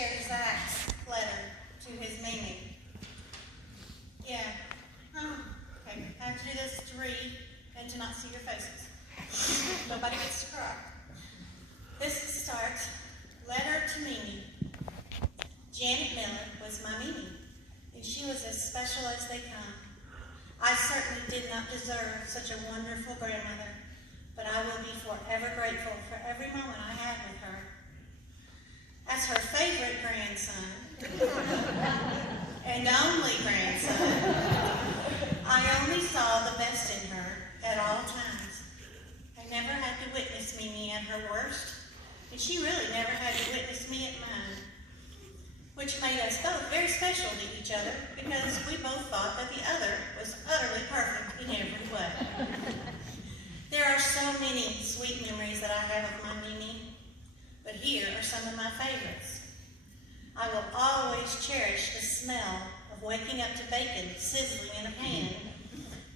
share Zach's letter to his Mimi. Yeah. Okay. I have to do this to read and to not see your faces. Nobody gets to cry. This starts, letter to Mimi. Janet Miller was my Mimi, and she was as special as they come. I certainly did not deserve such a wonderful grandmother, but I will be forever grateful for every moment I had with her. As her favorite grandson, and only grandson, I only saw the best in her at all times. I never had to witness Mimi at her worst, and she really never had to witness me at mine, which made us both very special to each other because we both thought that the other was utterly perfect in every way. There are so many sweet memories that I have of my Mimi, but here are some of my favorites. I will always cherish the smell of waking up to bacon sizzling in a pan,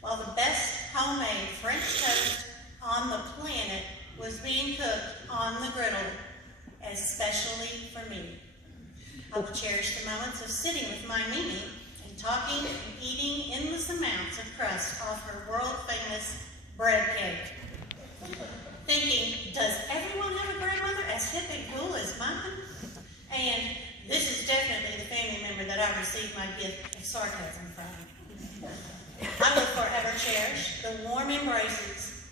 while the best homemade French toast on the planet was being cooked on the griddle, especially for me. I will cherish the moments of sitting with my Mimi and talking and eating endless amounts of crust off her world-famous bread cake. Thinking, does everyone have a grandmother as hip and cool as mine? And this is definitely the family member that I received my gift of sarcasm from. I will forever cherish the warm embraces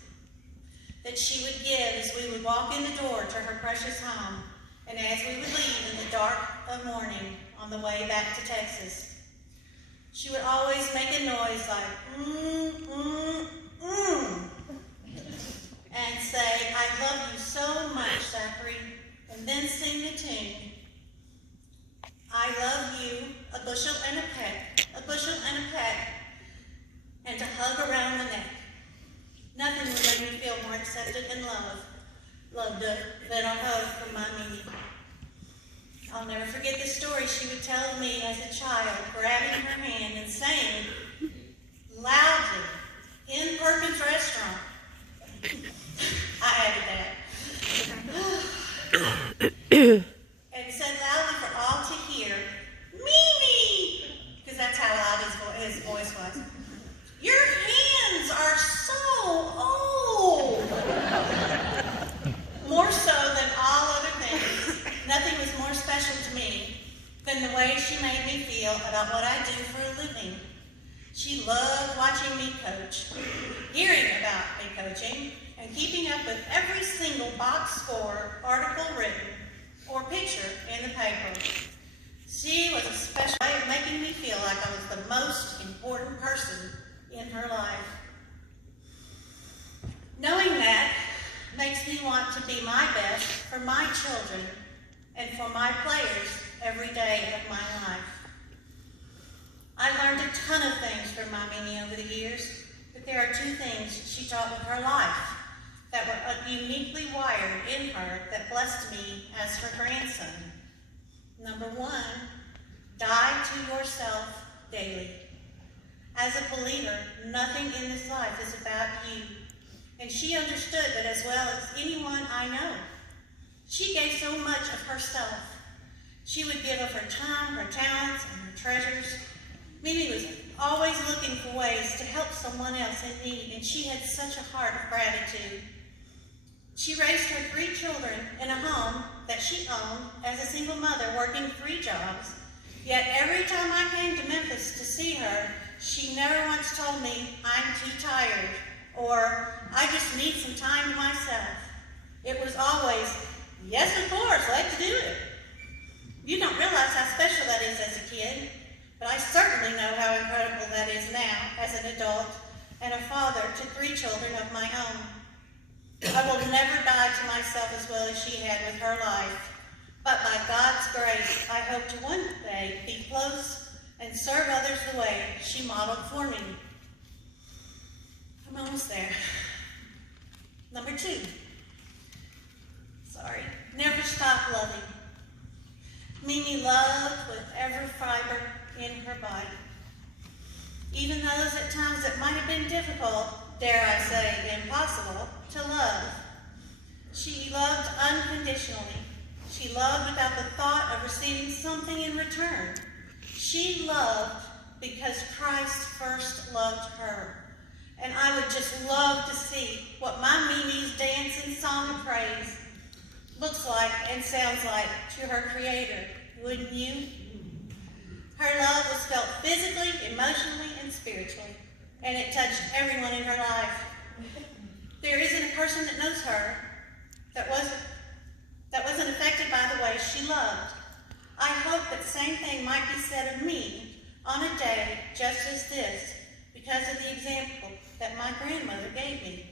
that she would give as we would walk in the door to her precious home, and as we would leave in the dark of morning on the way back to Texas. She would always make a noise like, and say, I love you so much, Zachary, and then sing the tune. I love you, a bushel and a peck, and to hug around the neck. Nothing would make me feel more accepted and loved than a hug from my Mimi. I'll never forget the story she would tell me as a child, grabbing her hand and saying loudly in Perkins Restaurant. I added that. And said loudly for all to hear, Mimi! Because that's how loud his voice was. Your hands are so old! More so than all other things, nothing was more special to me than the way she made me feel about what I do for a living. She loved watching me coach, hearing about me coaching, and keeping up with every single box score, article written, or picture in the paper. She was a special way of making me feel like I was the most important person in her life. Knowing that makes me want to be my best for my children and for my players every day of my life. I learned a ton of things from my Mimi over the years, but there are two things she taught with her life that were uniquely wired in her that blessed me as her grandson. Number one, die to yourself daily. As a believer, nothing in this life is about you. And she understood that as well as anyone I know. She gave so much of herself. She would give of her time, her talents, and her treasures. Mimi was always looking for ways to help someone else in need, and she had such a heart of gratitude. She raised her 3 children in a home that she owned as a single mother working 3 jobs. Yet every time I came to Memphis to see her, she never once told me, I'm too tired, or I just need some time to myself. It was always, yes, of course, let's do it. You don't realize how special that is as a kid, but I certainly know how incredible that is now as an adult and a father to 3 children of my own. I will never die to myself as well as she had with her life, but by God's grace, I hope to one day be close and serve others the way she modeled for me. I'm almost there. Number 2. Never stop loving. Mimi loved with every fiber in her body. Even those at times that might have been difficult, dare I say impossible, to love. She loved unconditionally. She loved without the thought of receiving something in return. She loved because Christ first loved her. And I would just love to see what my Mimi's dance and song of praise looks like and sounds like to her Creator. Wouldn't you? Her love was felt physically, emotionally, and spiritually, and it touched everyone in her life. There isn't a person that knows her that wasn't affected by the way she loved. I hope that the same thing might be said of me on a day just as this, because of the example that my grandmother gave me.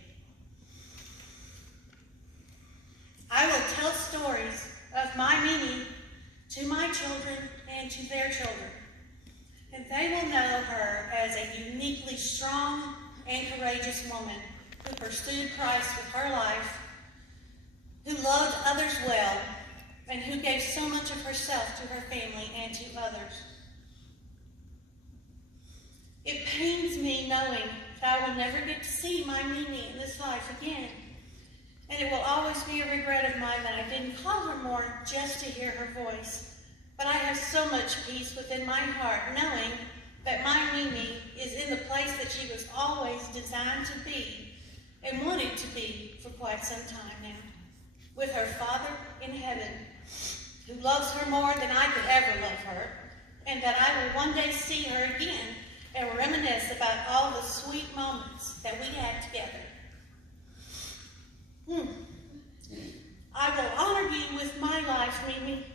I will tell stories of my Mimi to my children and to their children, and they will know her as a uniquely strong and courageous woman who pursued Christ with her life, who loved others well, and who gave so much of herself to her family and to others. It pains me knowing that I will never get to see my Mimi in this life again, and it will always be a regret of mine that I didn't call her more just to hear her voice. But I have so much peace within my heart knowing that my Mimi is in the place that she was always designed to be and wanted to be for quite some time now, with her Father in heaven, who loves her more than I could ever love her, and that I will one day see her again and reminisce about all the sweet moments that we had together. I will honor you with my life, Mimi,